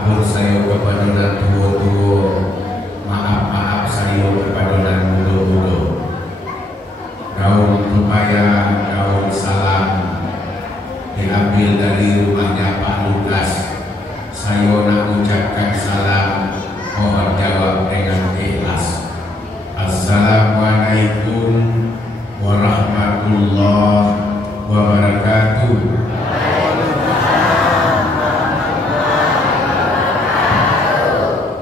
Ampun saya kepada tuwo-tuwo, maaf saya kepada mudo-mudo. Daun supaya daun salam diambil dari rumahnya Pak Lukas. Saya nak ucapkan salam, mohon jawab dengan ikhlas. Assalamualaikum warahmatullahi wabarakatuh.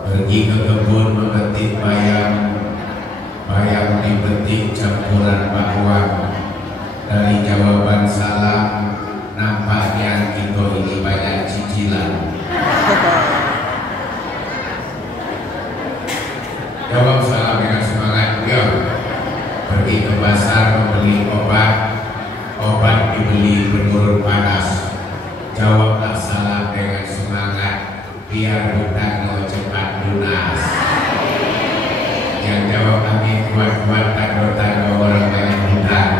Pergi ke kebun memetik bayam dipetik campuran bakwan. Dari jawaban salam nampaknya kita ini banyak cicilan. Jawab salam dengan semangat. Yuk, pergi ke pasar membeli obat dibeli penurun panas. Jawablah salam dengan semangat, biar hutang cepat lunas. Yang jawab amin kuat-kuat, tanda-tanda orang banyak hutang.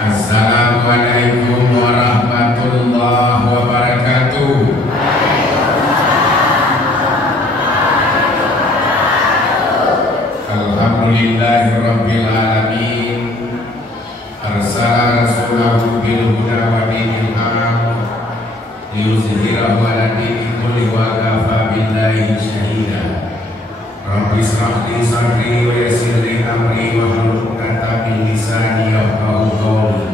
Assalamualaikum warahmatullahi wabarakatuh. Alhamdulillahirabbil alamin. Arsala rasulahu bil huda wa dinil haq liyuzhirahu 'ala dini kulli wa kafa billahi shahida. Rabbi shrah li sadri wa yassir li amri wa hlul 'uqdatam min lisani yafqahu qawli.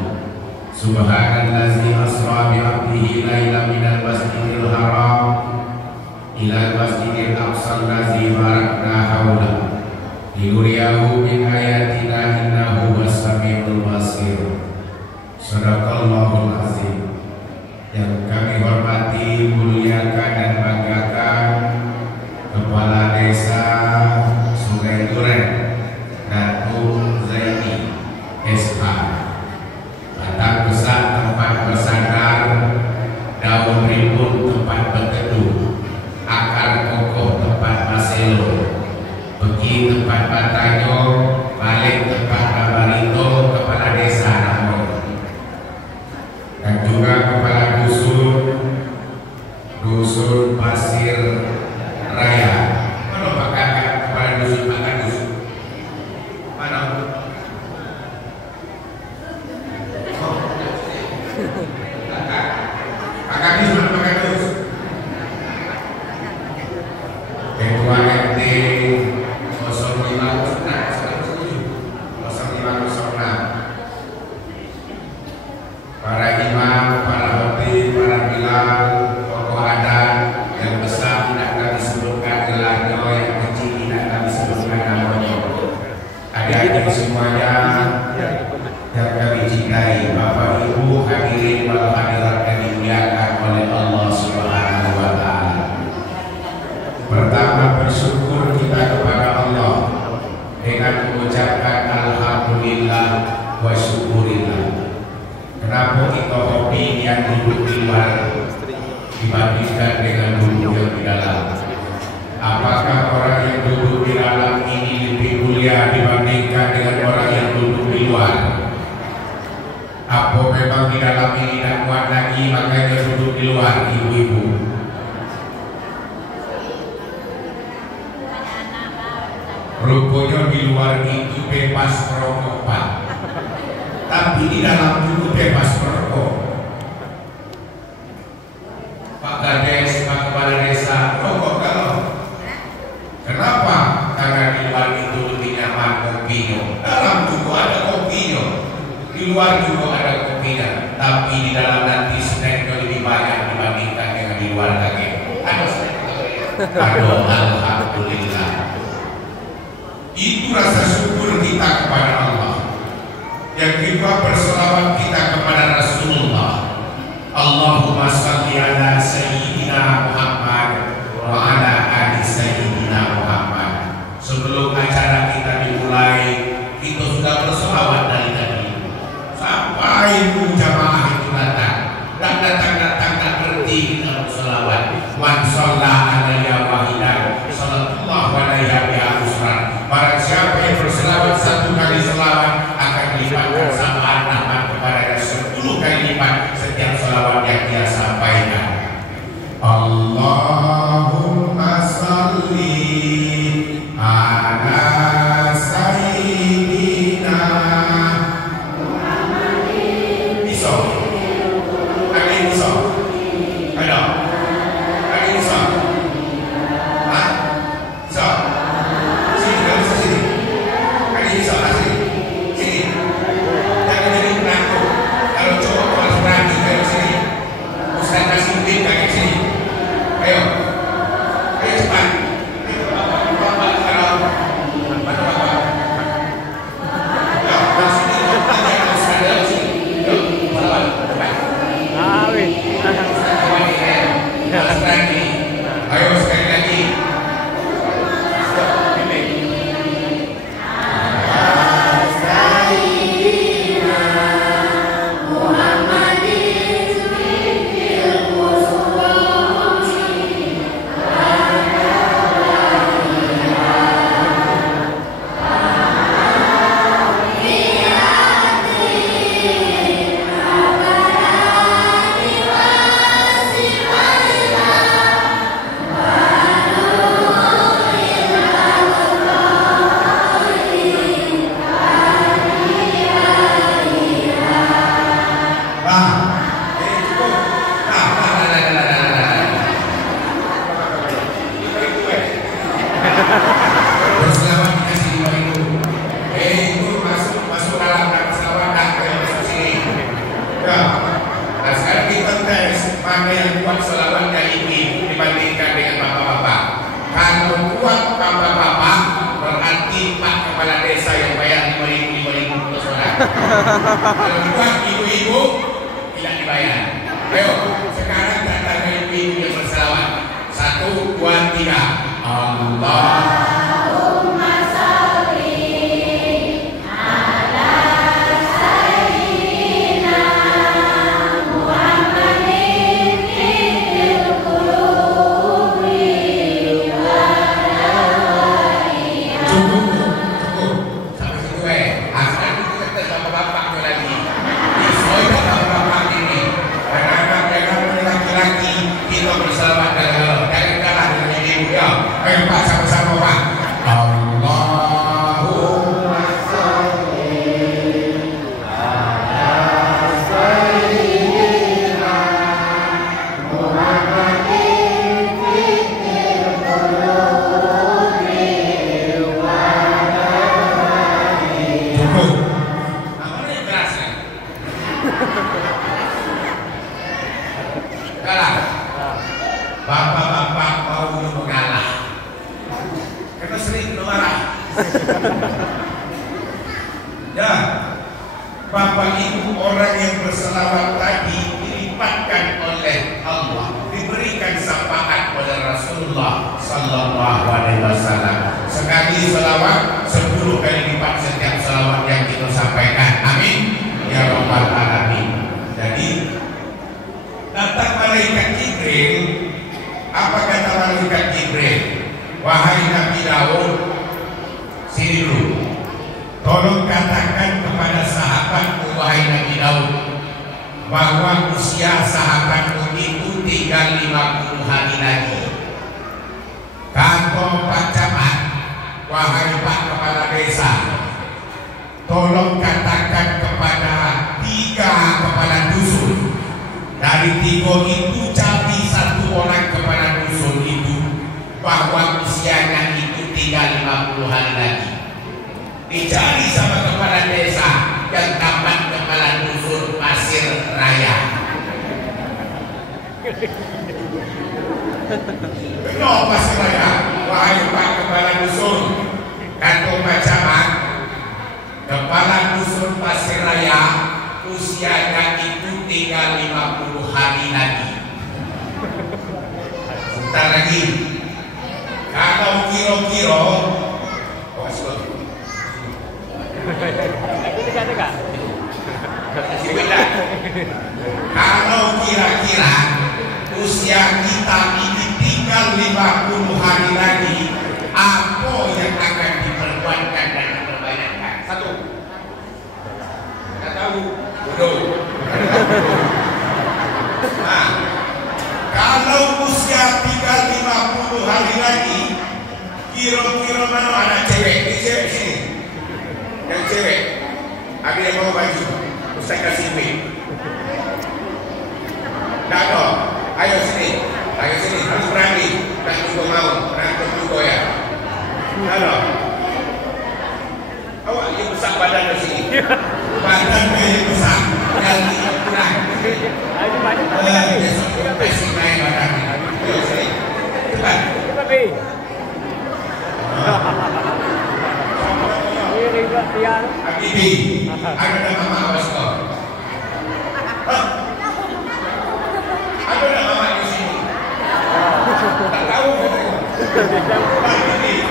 Subhanallazi asra bi 'abdihi lailan minal masjidil haram ilal masjidil aqsal ladzi barakna hawla linuriyahu min ayatina innahu was-sami'ul basir. Shadaqallahul azim. Yang kami hormati, muliakan dan banggakan Kepala Desa Sungai Duren Datuk Zaini SH, Batang Besar tempat bersandar, daun rimbun tempat berteduh, akar kokoh tempat maselo, begi tempat batanyo, balik tempat babarito, Kepala Desa namun, dan juga Kepala Dusun Pasir Raya. Mana Pak Kakak, Kepala Dusun Pak Kadus? Mana? Oh. Pak Kadus, mana Pak Kadus? Ketua RT 0506. Para imam, para khotib, para bilal, tokoh adat yang besar tidak kami sebutkan gelarnya, yang kecil tidak kami sebutkan namanya. Adik-adik semuanya yang kami cintai, Bapak Ibu hadirin wal hadirat yang dimuliakan oleh Allah Subhanahu wa taala. Pertama, bersyukur kita kepada Allah dengan mengucapkan alhamdulillah wa syukurillah. Kenapa kita hobi yang duduk di luar dibandingkan dengan duduk yang di dalam? Apakah orang yang duduk di dalam ini lebih mulia dibandingkan dengan orang yang duduk di luar? Apa memang di dalam ini tidak kuat lagi makanya duduk di luar, ibu-ibu? Rupanya di luar itu bebas merokok, Pak. Tapi di dalam itu bebas merokok. Pak Kades, Pak Kepala Desa, rokok kalau. Kenapa? Karena di luar itu lebih nyaman kopinya. Dalam juga ada kopinya, di luar juga ada kopinya. Tapi di dalam nanti snacknya lebih banyak dibandingkan dengan di luar lagi. Ada snack. Alhamdulillah. Itu rasa syukur kita kepada Allah. Yang kedua, berselawat kita kepada Rasulullah. Allahumma shalli ala sayyidina Muhammad wa ala ali sayyidina Muhammad. Sebelum acara kita dimulai, kita sudah berselawat dari tadi sampai jamaah itu datang dan datang tak berhenti kita berselawat. Man shalla alaihi wahidan sallallahu alaihi wasallam. Barang siapa yang berselawat satu kali selawat akan dilipatkan samaan rahmat kepada 10 kali lipat setiap selawat yang dia sampaikan. Allahumma salli ala sayyidina Muhammadin. Bisa? Ada yang bisa? Ada? Ada yang bisa? Hah? Bisa? Sini, kalau bisa sini. Ada yang bisa? Sini. Sini. Jangan jadi penakut. Kalau cowok harus berani dari sini. Ustaz Nasiruddin kaki sini. Ayo. Ayo cepat. Bapak kalau Bapak. Ya, dari sini kita Ustaz dari sini. Yuk, Bapak. Cepat. Harus berani. Ayo sekali lagi. Berselawat dikasih lima itu. Itu masuk dalam selawat dah ke masuk sini. Ya. Nah sekarang kita tes mana yang kuat selawat kali ini dibandingkan dengan bapak-bapak. Kalau kuat bapak-bapak berarti Pak Kepala Desa yang bayar 5.000 untuk saudara. Kalau kuat ibu-ibu tidak dibayar. Ayo sekarang datangnya ibu-ibu yang berselawat. 1, 2, 3. Allahumma salli ala sayyidina Muhammadin fil qulubi wa raiha. Cukup. Sampai situ asal kita tes sama bapaknya lagi. Isoi sama bapak ini. Anak-anak laki-laki kita berselawat dengan kalah dengan ibu ya. Ayo Pak sama-sama Pak. Allahumma salli ala sayyidina Muhammadin fil qulubi wa raiha. Cukup. Namanya keras ya? Kalah. Bapak-bapak mau mengalah. Karena sering marah. Ya, Bapak Ibu orang yang berselawat tadi dilipatkan oleh Allah, diberikan syafaat oleh Rasulullah Sallallahu Alaihi Wasallam. Sekali selawat 10 kali lipat setiap selawat yang kita sampaikan. Amin. Ya Rabbal Alamin. Jadi datang malaikat Jibril. Apa kata malaikat Jibril? Wahai Nabi Daud, sini dulu. Tolong katakan kepada sahabatmu wahai Nabi Daud bahwa usia sahabatmu itu tinggal 50 hari lagi. Kata Pak Camat, wahai Pak Kepala Desa, tolong katakan kepada 3 kepala dusun. Dari 3 itu cari 1 orang kepala dusun itu bahwa usianya itu tinggal 50 hari lagi. Dicari sama kepala desa yang dapat kepala dusun Pasir Raya. Kenapa Pasir Raya? Wahai Pak Kepala Dusun, kata Pak Camat, kepala dusun Pasir Raya usianya itu tinggal 50 hari lagi. Sebentar lagi. Kalau kira-kira kalau kira-kira usia kita ini tinggal 50 hari lagi, apa yang akan diperbuatkan dan diperbanyak? 1. Nggak tahu. Bodoh. Nah, kalau Kira-kira mana anak cewek? Ini cewek sini. Yang cewek. Ada yang mau baju? Ustaz kasih duit. Tak ada. Ayo sini. Ayo sini. Harus berani. Tak juga mau. Berantem juga ya. Tak ada. Awak yang besar badan di sini. Badan yang besar. Yang tidak kurang. Besok kita pasti main badan. Ayo sini. Cepat. Cepat, Bi. Habibi, ada nama awas kau. Ada nama di sini. Tak tahu. Habibi,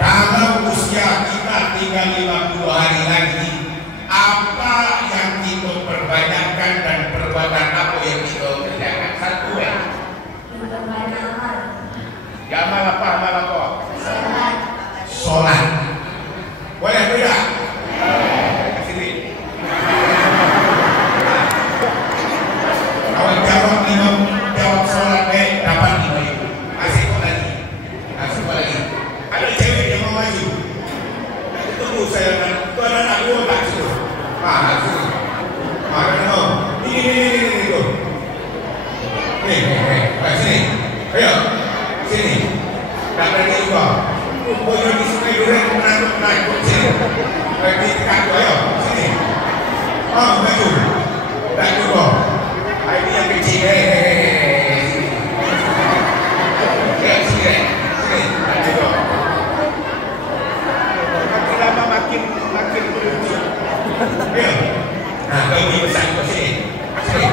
kalau usia kita tinggal 50 hari lagi, apa yang kita perbanyakkan dan perbuatan apa yang kita kerjakan? Satu ya. Ya amal apa? Amal apa? Sholat. Boleh tidak? Sini. Kalau jawab sholat dapat 5.000. Asik kok lagi. Asik kok lagi. Ada cewek yang mau maju. Tunggu saya kan. Itu anak gua tak suruh. Sini. Kenapa? Ini tuh. Sini. Ayo. Sini. Tak berani juga. Boyo di sungai Duren naik sini. Lagi dekat ayo sini. Maju. Tak juga. Ini yang kecil. Sini. Tak juga. Makin lama makin lucu. Ayo. Nah, lebih besar ke sini. Sini.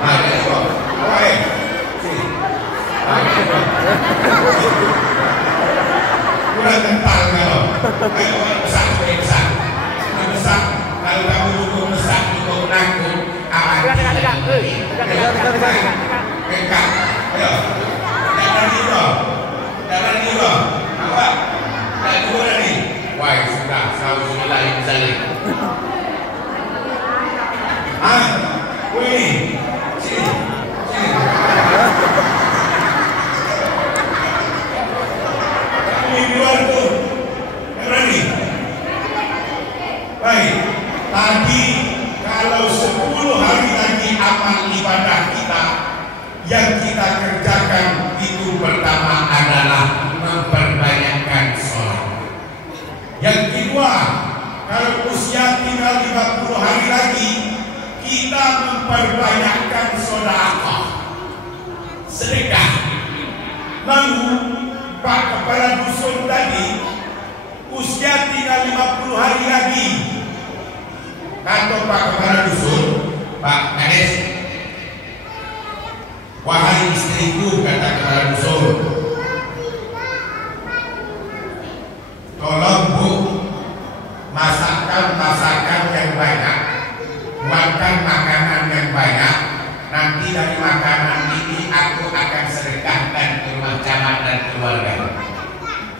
Tak juga. Awak sini. Kurang kental kalau besar. Kalau kamu cukup besar, cukup menanggung ayo jangan juga awak tak juga ni wah sudah sauzubillah min zalik sini di luar tu berani. Baik, tadi kalau 10 hari lagi amal ibadah kita yang kita kerjakan itu pertama adalah memperbanyakkan sholat. Yang kedua, kalau usia tinggal 50 hari lagi kita memperbanyakkan sedekah. Sedekah. Lalu Pak Kepala Dusun tadi usia tinggal 50 hari lagi. Kata Pak Kepala Dusun, Pak Kades, wahai istriku, kata Kepala Dusun, tolong Bu, masakan yang banyak, buatkan makanan yang banyak. Nanti dari makanan ini aku akan sedekahkan ke rumah camat dan keluarga.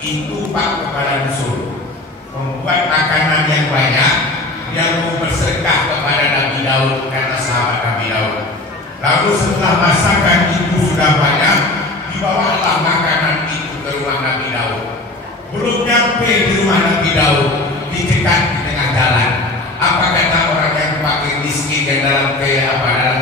Itu Pak Kepala Dusun membuat makanan yang banyak. Dia mau bersedekah kepada Nabi Daud karena sahabat Nabi Daud. Lalu setelah masakan itu sudah banyak, dibawalah makanan itu ke rumah Nabi Daud. Belum nyampe di rumah Nabi Daud, dicegat di tengah jalan. Apa kata orang yang pakai miskin yang dalam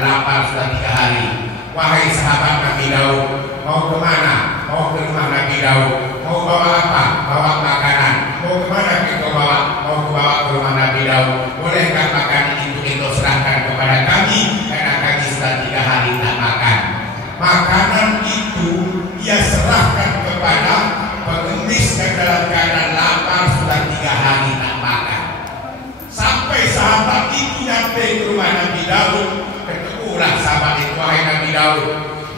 lapar sudah 3 hari? Wahai sahabat Nabi Daud, mau kemana? Mau ke rumah Nabi Daud. Mau bawa apa? Bawa makanan. Mau kemana kita bawa? Mau bawa ke rumah Nabi Daud. Bolehkah makanan itu kita serahkan kepada kami? Karena kami sudah 3 hari tak makan. Makanan itu dia serahkan kepada pengemis yang dalam keadaan lapar sudah 3 hari tak makan. Sampai sahabat itu nyampe ke rumah Nabi Daud, ketemulah sahabat itu, wahai Nabi Daud,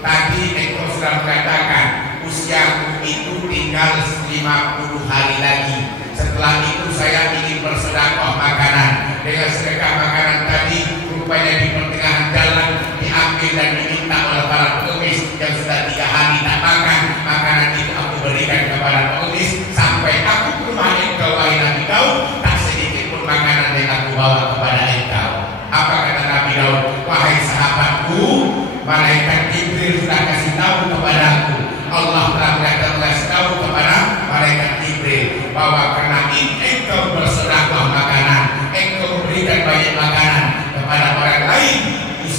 tadi engkau sudah mengatakan usiaku itu tinggal 50 hari lagi. Setelah itu saya ingin bersedekah makanan. Dengan sedekah makanan tadi rupanya di pertengahan jalan diambil dan diminta oleh para pengemis yang sudah 3 hari tak makan. Makanan itu aku berikan kepada pengemis sampai aku ke rumah engkau, wahai Nabi Daud, tak sedikit pun makanan yang aku bawa kepada engkau. Apa kata Nabi Daud? Wahai sahabatku, malaikat Jibril sudah kasih tahu kepadaku. Allah telah kasih tahu kepada malaikat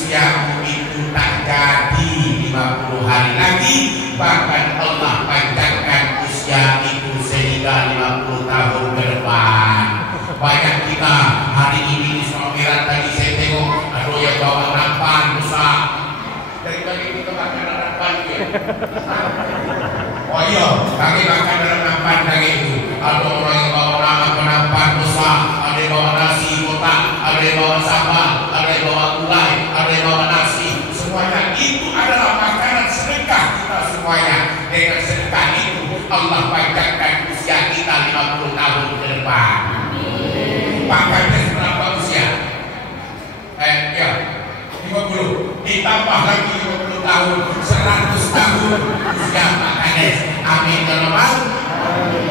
usiamu itu tak jadi 50 hari lagi, bahkan Allah panjangkan usia itu sehingga 50 tahun ke depan. Banyak kita hari ini di Somiran tadi saya tengok ada yang bawa nampan besar. Dari pagi kita makan nampan ya. Oh iya, kami makan nampan lagi itu. Ada orang yang bawa nampan besar, ada yang bawa nasi kotak, ada yang bawa sambal, ada yang bawa gulai, ada yang bawa nasi. Semuanya itu adalah makanan sedekah kita semuanya. Dengan sedekah itu Allah panjangkan usia kita 50 tahun ke depan. Pakainya berapa usia? Ya 50 ditambah lagi 50 tahun 100 tahun usia pakainya. Amin ya rabbal.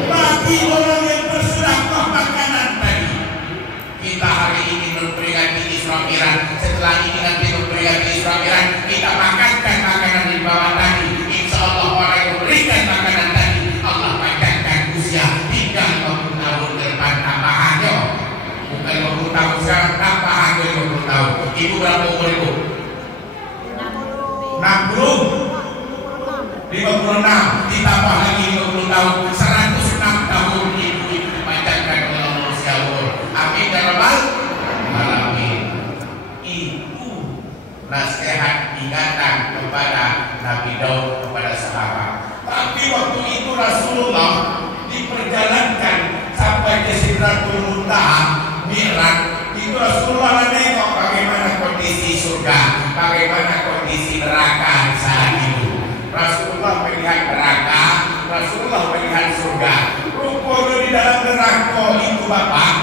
Bagi orang yang bersedekah makanan tadi, kita hari ini memperingati Isra Mi'raj. Setelah ini nanti memperingati Isra Mi'raj, kita makankan makanan di bawah tadi. Insya Allah orang yang memberikan makanan tadi Allah panjangkan usia hingga 50 tahun ke depan tambahannya. Bukan 50 tahun sekarang, tambahan 50 tahun. Ibu berapa umur ibu? 60 56 ditambah lagi 50 tahun 106 tahun ibu dipanjangkan oleh Allah usia umur. Amin ya rabbal alamin. Itu nasihat ingatan kepada Nabi Daud kepada sahabat. Tapi waktu itu Rasulullah diperjalankan sampai ke Sidratul Muntaha Mi'raj. Itu Rasulullah menengok bagaimana kondisi surga, bagaimana kondisi neraka saat itu. Rasulullah melihat neraka, Rasulullah melihat surga. Rupanya di dalam neraka itu Bapak,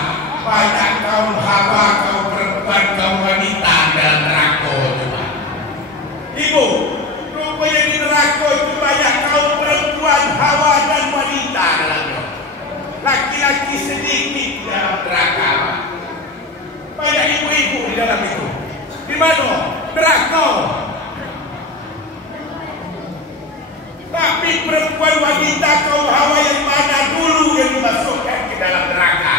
banyak kaum hawa, kaum perempuan, kaum wanita dalam neraka itu Pak. Ibu, rupanya di neraka itu banyak kaum perempuan, hawa dan wanita dalamnya. Laki-laki sedikit dalam neraka Pak. Banyak ibu-ibu di dalam itu. Di mana? Neraka. Tapi perempuan wanita kaum hawa yang mana dulu yang dimasukkan ke dalam neraka?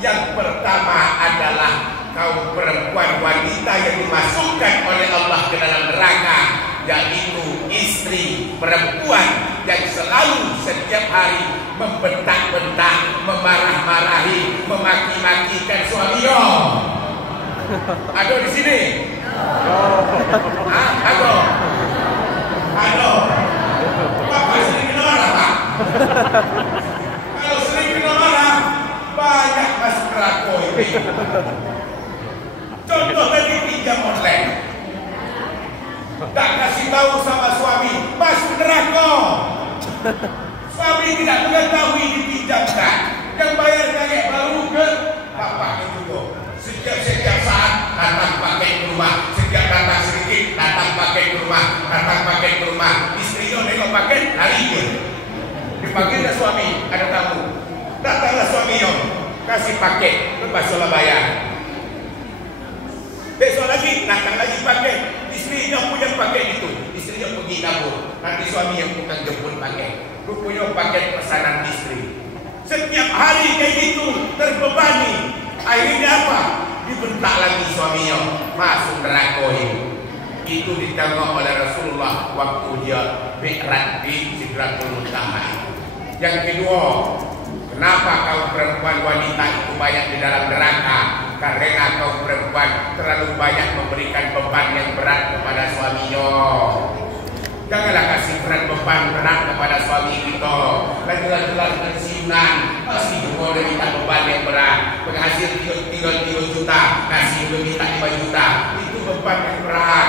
Yang pertama adalah kaum perempuan wanita yang dimasukkan oleh Allah ke dalam neraka, yaitu istri perempuan yang selalu setiap hari membentak-bentak, memarah-marahi, memaki-makikan suaminya. Ada di sini? Ada. Ada. Bapak sering kena marah, Pak? Kalau sering kena marah, banyak masuk neraka ini. Contoh tadi pinjam online, tak kasih tahu sama suami, masuk neraka. Suami tidak mengetahui dipinjamkan, yang bayar kakek baru ke bapaknya juga. Setiap saat datang pakai ke rumah, setiap datang sedikit datang pakai ke rumah, datang pakai ke rumah. Istrinya nengok pakai lari dia. Dipanggil suami, ada tamu. Datanglah suaminya, kasih pakai, lepas soal bayar. Besok lagi datang lagi pakai, istrinya punya pakai itu. Istrinya pergi dapur, nanti suami yang bukan jemput pakai. Rupanya pakai pesanan istri. Setiap hari kayak gitu terbebani. Akhirnya apa? Dibentak lagi suaminya, masuk neraka ini. Itu ditengok oleh Rasulullah waktu dia Mi'raj di Sidratul Muntaha. Yang kedua, kenapa kaum perempuan wanita itu banyak di dalam neraka? Karena kaum perempuan terlalu banyak memberikan beban yang berat kepada suaminya. Janganlah kasih beban berat kepada suami kita. Jelas-jelas pensiunan pasti juga minta beban yang berat. Penghasil 3 juta, kasih minta 5 juta. Itu beban yang berat.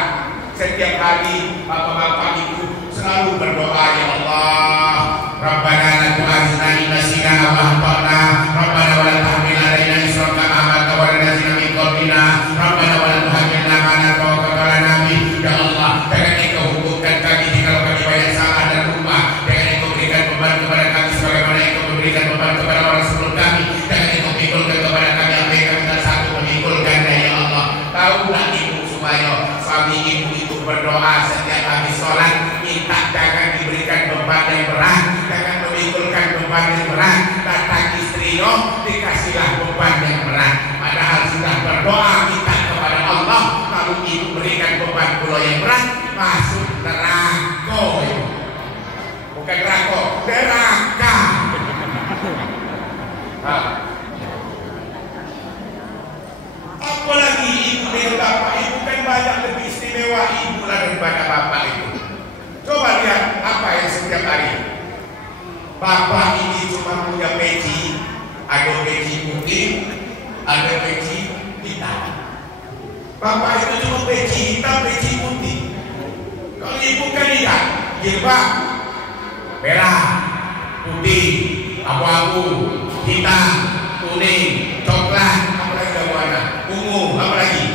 Setiap hari bapak-bapak itu selalu berdoa, ya Allah, Rabbana la tu'akhidhna in nasina aw akhtana, Rabbana wa la tahmil 'alaina isran kama hamaltahu 'alal ladzina min qablina, Rabbana wa la tuhammilna ma la taqata lana bih. Ya Allah, jangan Engkau hukumkan kami jika kami banyak salah dan lupa. Jangan Engkau berikan beban kepada kami sebagaimana Engkau memberikan beban kepada orang sebelum kami. Jangan Engkau pikulkan kepada kami apa yang kami tak sanggup memikulkan. Ya Allah, tahulah ibu semuanya, suami ibu itu berdoa setiap habis sholat, minta jangan diberikan beban yang berat, jangan memikulkan beban yang berat. Datang istrinya dikasihlah beban yang berat, padahal sudah berdoa minta kepada Allah, lalu ibu beri Bapak ini cuma punya peci, ada peci putih, ada peci hitam. Bapak itu cuma peci hitam, peci putih. Kalau ibu kan lihat, jilbab merah, putih, abu-abu, hitam, kuning, coklat, apa lagi warna, ungu, apa lagi?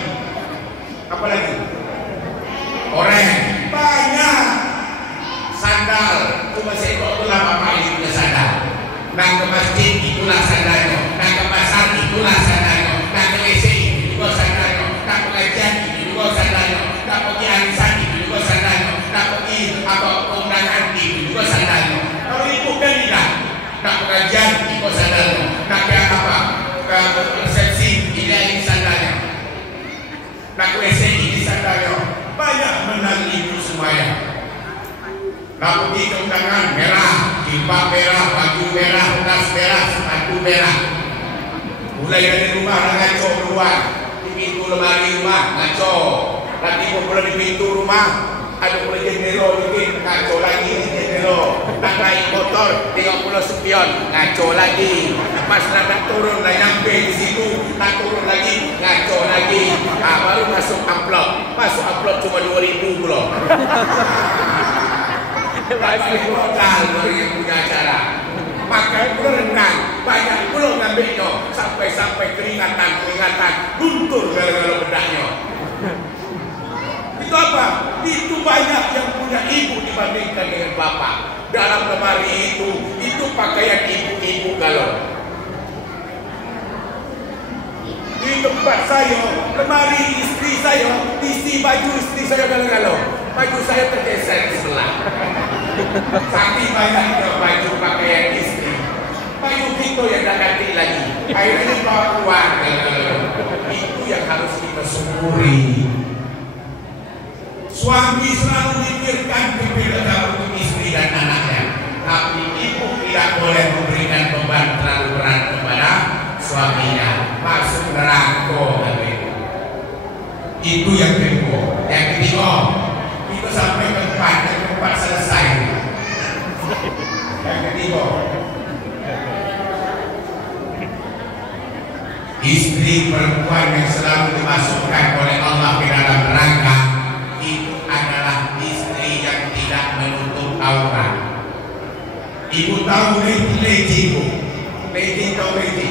Apa lagi? Oranye, banyak. Sandal, cuma seekor itulah bapak ini punya sandal. Nak ke masjid itulah sandalnya, nak ke pasar itulah sandalnya, nak ke WC itu juga sandalnya, nak pengajian itu juga sandalnya, nak pergi arisan itu juga sandalnya, nak pergi undangan itu juga sandalnya. Kalau ibu kan tidak, nak pengajian itu sandalnya, nak ke apa? Ke resepsi ini sandalnya, nak ke WC ini sandalnya. Banyak menang ibu semuanya. Nak pergi ke undangan merah, jilbab merah, baju merah, tas merah, sepatu merah. Mulai dari rumah ngaco keluar, di pintu lemari rumah ngaco. Nanti pula di pintu rumah ada pula jendela dikit, ngaco lagi jendela. Nak naik motor, tengok pula spion, ngaco lagi. Pas nak turun, nak nyampe di situ, nak turun lagi, ngaco lagi. Baru masuk amplop, cuma 2.000 pula. Banyak modal yang punya acara, pakai berenang, banyak belum ngambilnya sampai keringatan luntur gara-gara bedaknya. Itu apa? Itu banyak yang punya ibu dibandingkan dengan bapak. Dalam lemari itu pakaian ibu-ibu galau. Di tempat saya, lemari istri saya, isi baju istri saya galau-galau. Baju saya tergeser di sebelah. Saking banyaknya baju pakaian istri, baju kita yang dah ganti lagi, akhirnya bawa keluar. Itu yang harus kita syukuri. Suami selalu mikirkan kebebasan untuk istri dan anaknya, tapi ibu tidak boleh memberikan beban terlalu berat kepada suaminya, masuk neraka. Itu yang kedua. Yang ketiga, kita sampai ke tempat selesai. Yang ketiga, istri perempuan yang selalu dimasukkan oleh Allah ke dalam neraka itu adalah istri yang tidak menutup aurat. Ibu tahu leci bu, leci tahu leci,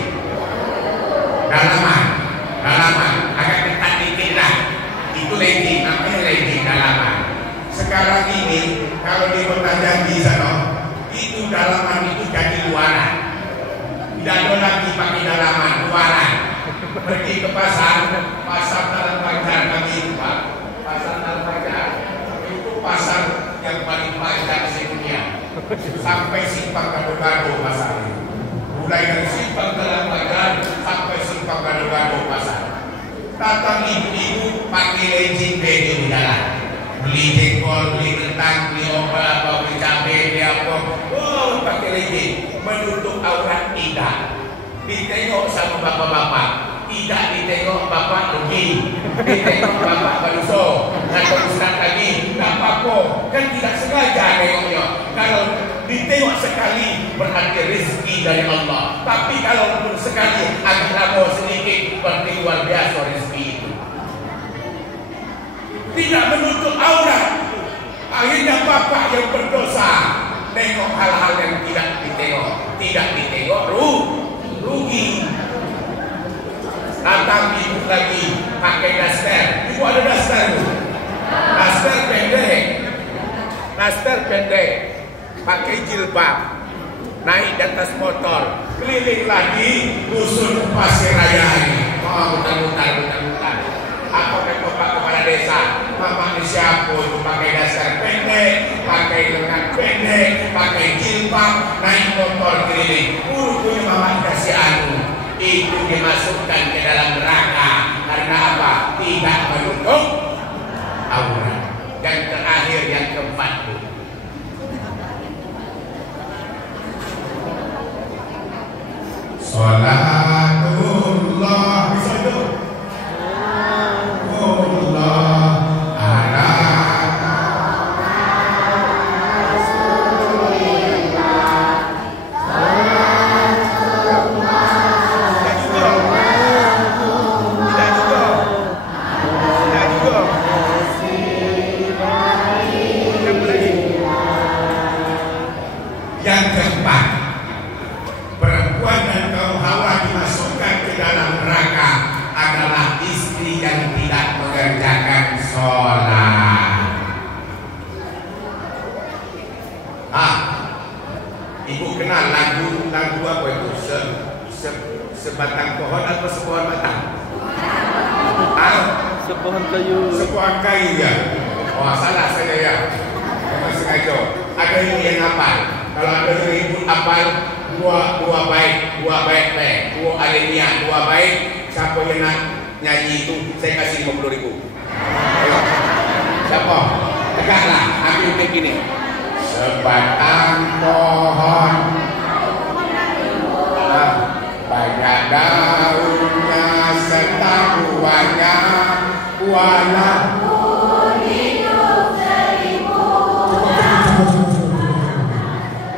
dalaman, agak ketat dikit lah. Itu leci, namanya leci dalaman. Sekarang ini kalau di Kota Jambi sana, itu dalaman itu jadi luaran. Tidak ada lagi pakai dalaman, luaran. Pergi ke pasar Talang Panjang kami Pak. Pasar Talang Panjang itu pasar yang paling panjang sedunia. Sampai Simpang Gado-Gado pasar ini. Mulai dari Simpang Talang Panjang sampai Simpang Gado-Gado pasar. Datang ibu-ibu pakai legging baju di jalan. Beli jengkol, beli kentang, beli obat, beli cabai, beli apa. Oh, pakai legging. Menutup aurat tidak. Ditengok sama bapak-bapak, tidak ditengok bapak rugi, ditengok bapak baruso, atau ustaz lagi, tak apa-apa, kan tidak sengaja tengoknya. Kalau ditengok sekali berarti rezeki dari Allah, tapi kalau pun sekali agak lama sedikit berarti luar biasa rezeki itu. Tidak menutup aurat, akhirnya bapak yang berdosa tengok hal-hal yang tidak ditengok rugi. Datang ibu lagi pakai daster. Ibu ada daster bu? Daster pendek, pakai jilbab, naik di atas motor, keliling lagi dusun Pasir Raya ini. Oh, mutar-mutar. Apa bapak kepala desa? Mama ini siapa itu pakai daster pendek, pakai lengan pendek, pakai jilbab, naik motor keliling. Punya mama kasih anu. Itu dimasukkan ke dalam neraka karena apa? Tidak menutup aurat. Dan terakhir yang keempat, salatullah Sebuah kayu ya. Oh salah saya ya. Memang sengaja. Ada yang hafal. Kalau ada yang ibu hafal dua baik dua alinea dua baik. Siapa yang nak nyanyi itu saya kasih 50.000. Ayo. Siapa? Tegaklah. Ambil tim gini. Sebatang pohon banyak daunnya serta buahnya, walaupun hidup seribu tahun.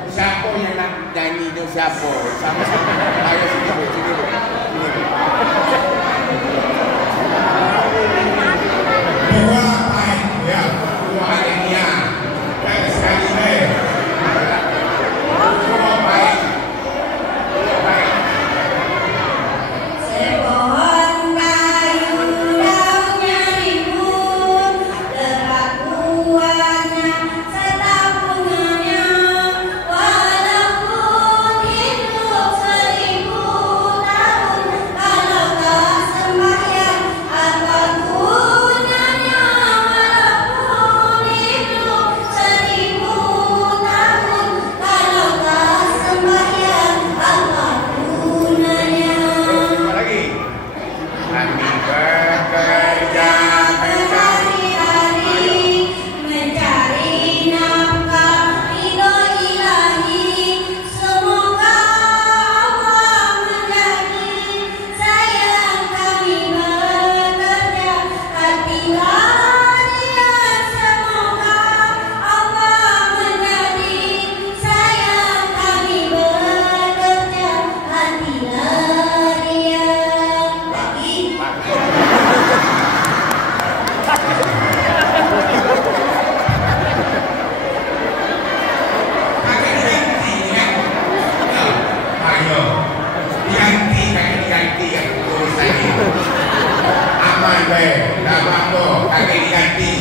Siapa yang nak nyanyi itu siapa? Ayo sini bu. Dua baik ya, dua alinea. Jangan sekali dua baik. Sepohon kayu daunnya rimbun, lebat buahnya serta bunganya, walaupun hidup 1000 tahun, kalau tak sembahyang apa gunanya? Walaupun hidup 1000 tahun, kalau tak sembahyang apa gunanya? Lagi. Kami bekerja Mencari hari, mencari nafkah ridho ilahi. Semoga Allah menjadi sayang kami bekerja hatilah dia. Semoga Allah menjadi sayang kami bekerja hatilah dia. Lagi. akan diganti ya. Ayo diganti akan diganti yang urus tadi. Aman baik, tak apa-apa akan diganti.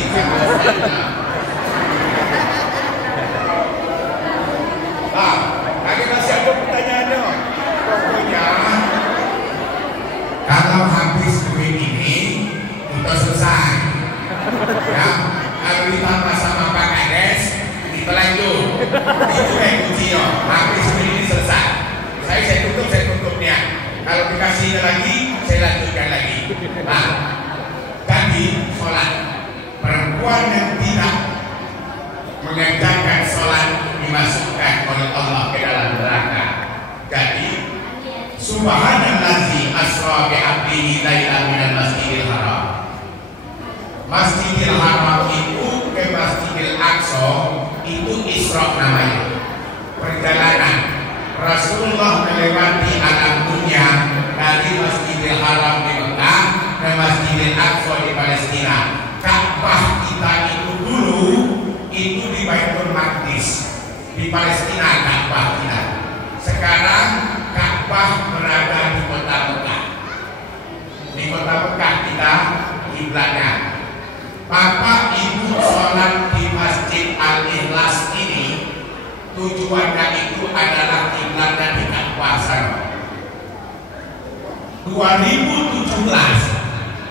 Lagi masih ada pertanyaannya. Pokoknya kalau habis duit ini kita selesai. Ya, kalau ditambah sama Pak Kades, kita lanjut. Itu yang kuncinya. Habis duit ini selesai. Saya tutupnya. Kalau dikasih lagi, saya lanjutkan lagi. Nah, jadi sholat perempuan yang tidak mengerjakan sholat dimasukkan oleh Allah ke dalam neraka. Jadi subhanallazi asra bi 'abdihi lailan minal masjidil haram. Masjidil Haram itu ke Masjidil Aqsa itu Isra namanya. Perjalanan Rasulullah melewati alam dunia dari Masjidil Haram di Mekah ke Masjidil Aqsa di Palestina. Ka'bah kita itu dulu itu di Baitul Maqdis di Palestina Ka'bah kita. Sekarang Ka'bah berada di kota Mekah. Di kota Mekah kita kiblatnya. Bapak Ibu sholat di Masjid Al-Ikhlas ini tujuannya itu adalah kiblatnya di Ka'bah sana. 2017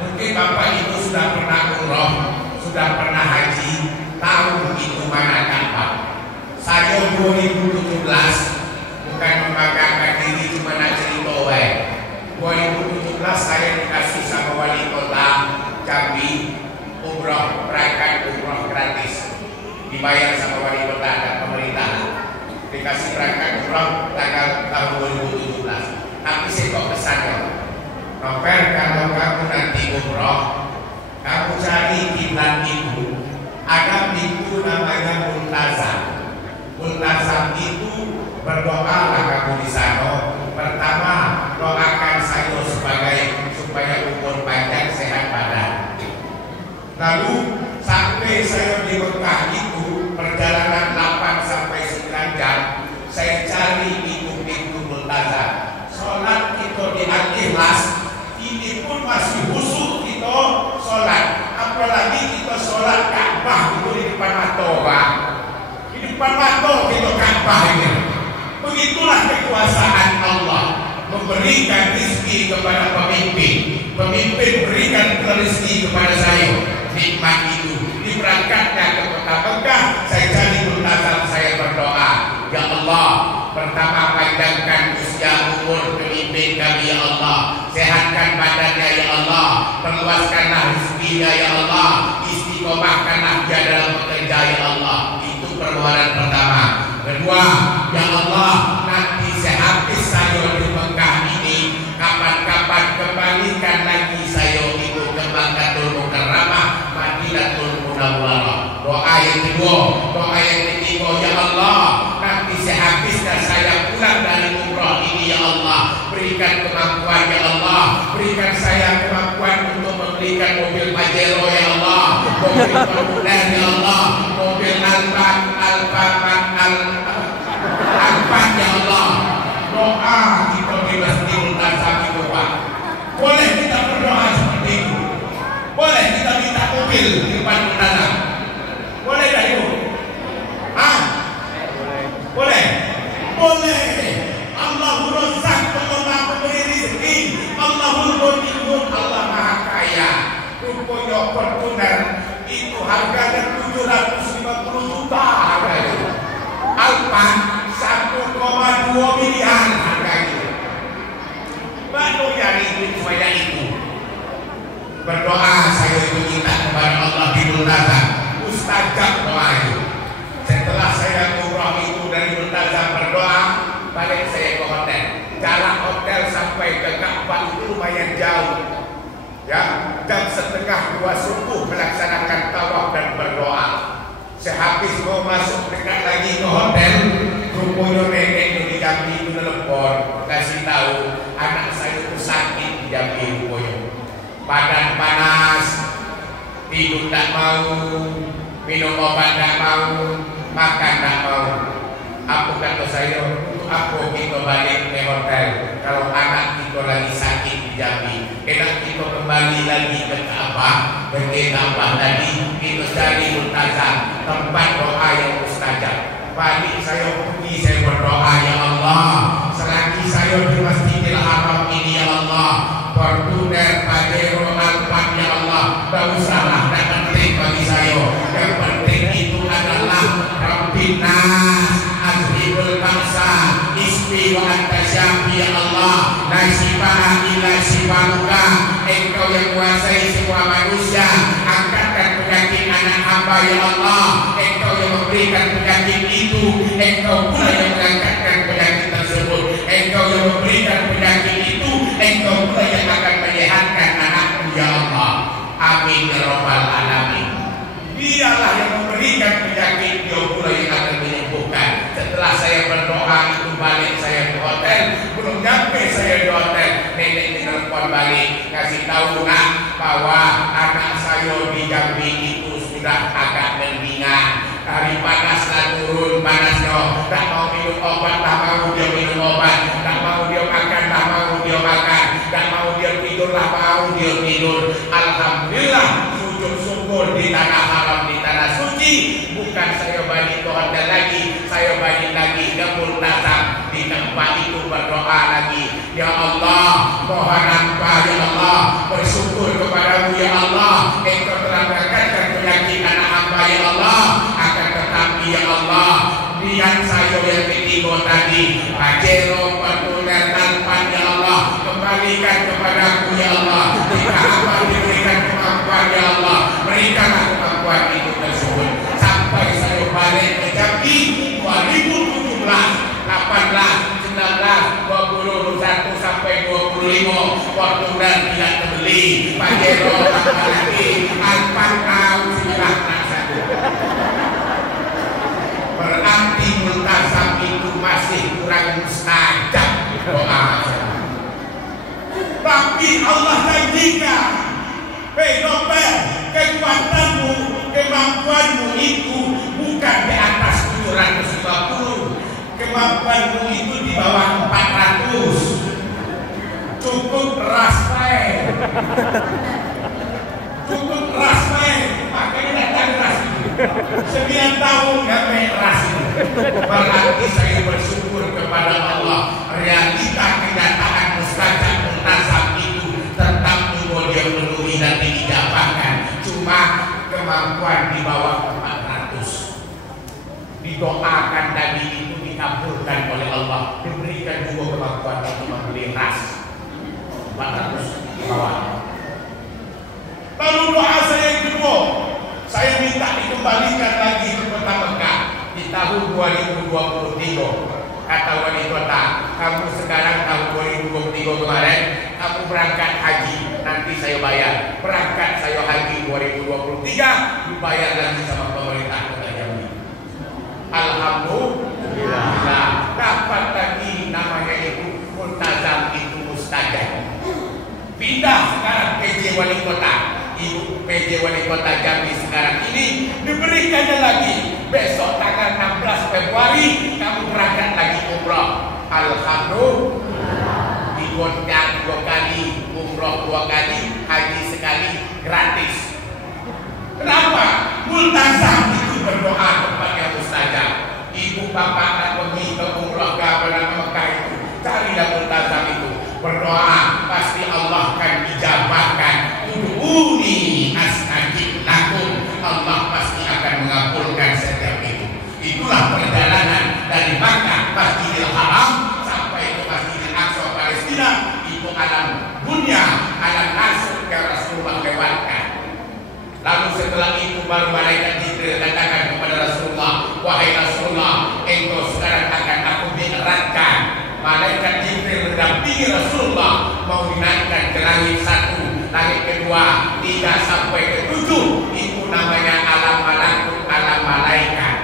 mungkin Bapak Ibu sudah pernah umroh, sudah pernah haji, tahu itu mana Ka'bah. Saya 2017 bukan membanggakan diri, cuma nak cerita wae. 2017 saya dikasih sama wali kota Jambi umroh, berangkat umroh gratis, dibayar sama wali kota dan pemerintah. Dikasih berangkat umroh tanggal tahun 2017. Tapi saya kok pesannya, Novel, kalau kamu nanti umroh, kamu cari kiblat ibu. Ada pintu namanya Multazam. Multazam itu berdoalah kamu di sana. Pertama, doakan saya supaya umur panjang, sehat badan. Lalu sampai saya di Mekah itu perjalanan 8 sampai 9 jam, saya cari pintu-pintu Multazam. Sholat kita di Al-Ikhlas ini pun masih khusyuk kita sholat. Apalagi kita sholat Ka'bah itu di depan mata, Pak. Di depan mata kita Ka'bah ini. Begitulah kekuasaan Allah memberikan rezeki kepada pemimpin. Pemimpin berikan rezeki kepada saya. bulan-bulan. Doa yang kedua, doa yang ketiga, ya Allah, nanti sehabisnya saya pulang dari umrah ini, ya Allah, berikan kemampuan, ya Allah, berikan saya kemampuan untuk membelikan mobil Pajero, ya Allah, mobil Fortuner, ya Allah, mobil Alphard, ya Allah. Doa kita bebas dimultazam itu, Pak. Boleh kita berdoa seperti itu. Boleh kita minta mobil di depan multazam. Boleh tak itu? Hah? Boleh. Boleh. Allahul Razzaq, Allah Maha Pemberi rezeki. Allahul Ghani, Allah Maha Kaya. Rupanya Fortuner itu harganya 750 juta harganya. Alphard 1,2 miliar harganya. Baru nyari duit supaya itu. Berdoa saya itu minta kepada Allah di multazam. Mustajab doa itu. Setelah saya umrah itu dari multazam berdoa, balik saya ke hotel. Jarak hotel sampai ke Ka'bah itu lumayan jauh. Ya, jam 1:30 subuh melaksanakan tawaf dan berdoa. Sehabis mau masuk dekat lagi ke hotel, rupanya nenek itu di Jambi itu telepon, kasih tahu anak saya itu sakit di Jambi rupanya. Badan panas, tidur tak mau, minum obat tak mau, makan tak mau. Apa kata saya? Untuk apa kita balik ke hotel kalau anak kita lagi sakit di Jambi? Enak kita kembali lagi ke Ka'bah, ke Ka'bah tadi kita cari multazam, tempat doa yang mustajab. Balik saya pergi, saya berdoa, ya Allah, selagi saya di Masjidil Haram ini, ya Allah, Fortuner, Pajero, Alphard, ya Allah, tak usahlah, tak penting bagi saya. Yang penting itu adalah Rabbinas Azribul Bangsa Ismi wa Antasyafi, ya Allah, Nasibah ila sifamuka, engkau yang menguasai semua manusia. Angkatkan penyakit anak hamba, ya Allah, engkau yang memberikan penyakit itu, engkau pula yang mengangkatkan penyakit tersebut, engkau yang memberikan penyakit itu, engkau pula yang akan menyehatkan anakku, ya Allah. Amin ya rabbal alamin. Dialah yang memberikan penyakit, dia pula yang akan menyembuhkan. Setelah saya berdoa itu balik saya ke hotel, belum nyampe saya di hotel, nenek telepon balik, kasih tahu nak bahwa anak saya di Jambi itu sudah agak mendingan. Hari panas lah turun panasnya, tak mau minum obat, tak mau dia minum obat, tak mau dia makan, tak mau dia makan, tak mau dia tidur, tak mau dia tidur. Alhamdulillah, sujud syukur di tanah haram, di tanah suci. Bukan saya balik ke hotel lagi, saya balik lagi ke multazam, di tempat itu berdoa lagi. Ya Allah, mohon ampun, ya Allah, bersyukur kepadamu, ya Allah, engkau telah mengangkatkan penyakit anak hamba, ya Allah. Akan tetapi, ya Allah, niat saya yang ketiga tadi, Pajero, Fortuner, Alphard, ya Allah, kembalikan kepadaku, ya Allah. Jika apa diberikan kemampuan, ya Allah, berikanlah kemampuan itu tersebut. Sampai saya balik ke Jambi 2017, 18, 19, 20, 21 sampai 25, Fortuner tidak terbeli, Pajero lagi, Alphard kau sudah satu. Berarti multazam itu masih kurang mustajab doa. Tapi Allah janjikan, hei Nobel, kekuatanmu, kemampuanmu itu bukan di atas 750, kemampuanmu itu di bawah 400. Cukup rasai, cukup rasai, makanya datang ras. 9 tahun gak ras. Berarti saya bersyukur kepada Allah. Realita kenyataan mustajab multazam itu tetap dia penuhi dan diijabahkan. Cuma kemampuan di bawah 400. Didoakan tadi itu dikabulkan oleh Allah. Diberikan juga kemampuan untuk membeli ras 400 di bawah. Lalu doa saya yang kedua, saya minta dikembalikan lagi ke kota Mekah di tahun 2023. Kata wali kota, kamu sekarang tahun 2023 kemarin, kamu berangkat haji, nanti saya bayar. Berangkat saya haji 2023, dibayar lagi sama pemerintah Kota Jambi. Alhamdulillah dapat lagi namanya itu multazam itu mustajab. Pindah sekarang PJ Wali Kota. Ibu PJ Wali Kota Jambi sekarang ini diberikannya lagi. Besok tanggal 16 Februari kamu berangkat lagi umroh. Alhamdulillah. Digonjang 2 kali, umroh 2 kali, haji sekali, gratis. Kenapa? Multazam itu berdoa kepada mustajab. Ibu bapak nak pergi ke umroh ke Mekah itu, carilah multazam itu. Berdoa, pasti Allah akan ijabahkan. Ud'uni astajib lakum. Allah pasti akan mengabulkan setiap itu. Itulah perjalanan dari Makkah Masjidil Haram sampai ke Masjidil Aqsa Palestina. Itu alam dunia, alam nasr yang Rasulullah lewatkan. Lalu setelah itu baru malaikat Jibril katakan kepada Rasulullah, wahai Rasulullah, engkau sekarang akan aku dieratkan. Malaikat Jibril mendampingi Rasulullah mau dinaikkan ke langit 1, langit kedua, 3 sampai ke 7. Itu namanya alam malakut, alam malaikat.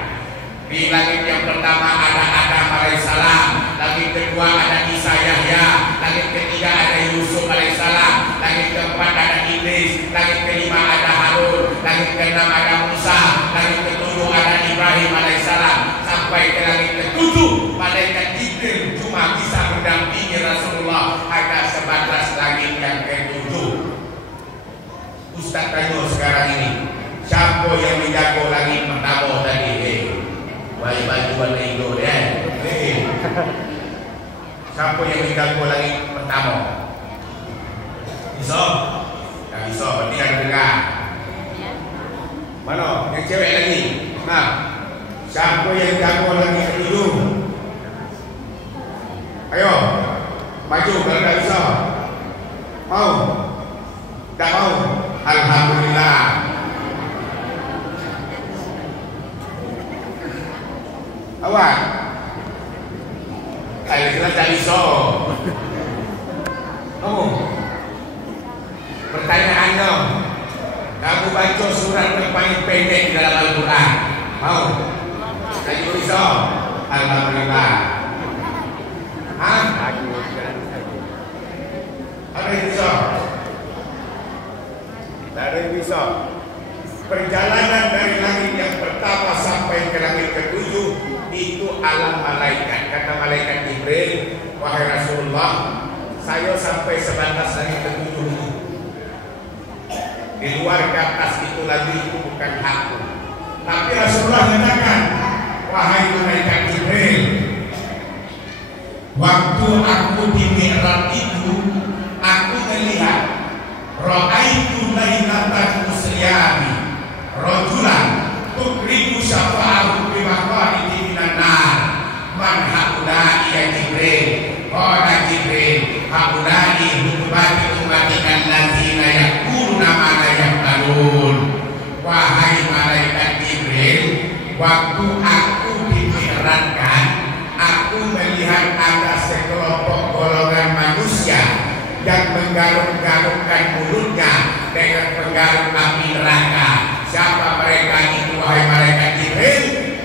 Di langit yang pertama ada Adam alaihissalam, langit kedua ada Isa Yahya, langit ketiga ada Yusuf alaihissalam, langit keempat ada Idris, langit kelima ada Harun, langit keenam ada Musa, langit ketujuh ada Ibrahim alaihissalam, sampai ke langit ketujuh malaikat Jibril cuma bisa mendampingi Rasulullah hanya sebatas langit yang ketujuh. Ustaz tanya sekarang ini, siapa yang menjaga langit pertama tadi? Baik baju warna hijau ya. Siapa yang menjaga langit pertama? Bisa? Tak bisa, berarti ada dengar. Mana? Yang cewek lagi? Nah, siapa yang jaga langit ketujuh? Ayo, maju kalau tak bisa. Mau? Tak mau? Alhamdulillah. Awak? Saya kira tak bisa. Kamu? Pertanyaannya, kamu baca surat yang paling pendek dalam Al-Quran. Mau? Tak bisa. Alhamdulillah. Hah? Ada yang bisa? Tak ada yang bisa. Perjalanan dari langit yang pertama sampai ke langit ketujuh itu alam malaikat. Kata malaikat Jibril, wahai Rasulullah, saya sampai sebatas langit ketujuh. Di luar ke atas itu lagi itu bukan hakku. Tapi Rasulullah mengatakan, wahai malaikat Jibril, waktu aku di Mi'raj itu, aku melihat ra'aitu lailatan musriyani rajulan tukriku syafa'ahu bimaqa'idi minan nar. Man haula'i ya Jibril? Qala Jibril, haula'i hukmati ummatika allazina yaquluna ma la yaqulun. Wahai malaikat Jibril, waktu aku dimi'rajkan, aku melihat ada sekelompok golongan manusia yang menggaruk-garukkan mulutnya dengan penggaruk api neraka. Siapa mereka itu, wahai malaikat Jibril?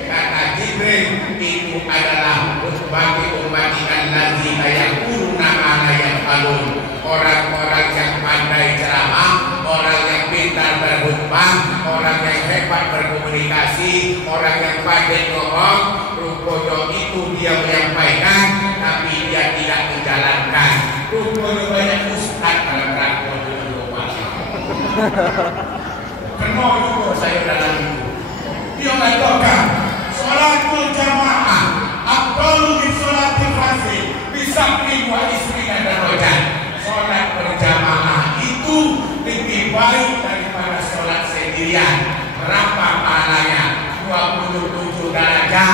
Kata Jibril, itu adalah ummati allazina yaquluna ma la yaqulun. Orang-orang yang pandai ceramah, orang yang pintar berkhutbah, orang yang hebat berkomunikasi, orang yang pandai ngomong. Rupanya itu dia menyampaikan, tapi dia tidak menjalankan. Rupanya banyak ustaz dalam rangka rumah. Kenapa juga saya dalam itu? Dia mengatakan sholatul jamaah afdalu min sholatil fardhi bisa wa isrina darajat. Sholat berjamaah itu lebih baik daripada sholat sendirian. Berapa pahalanya? 27 derajat.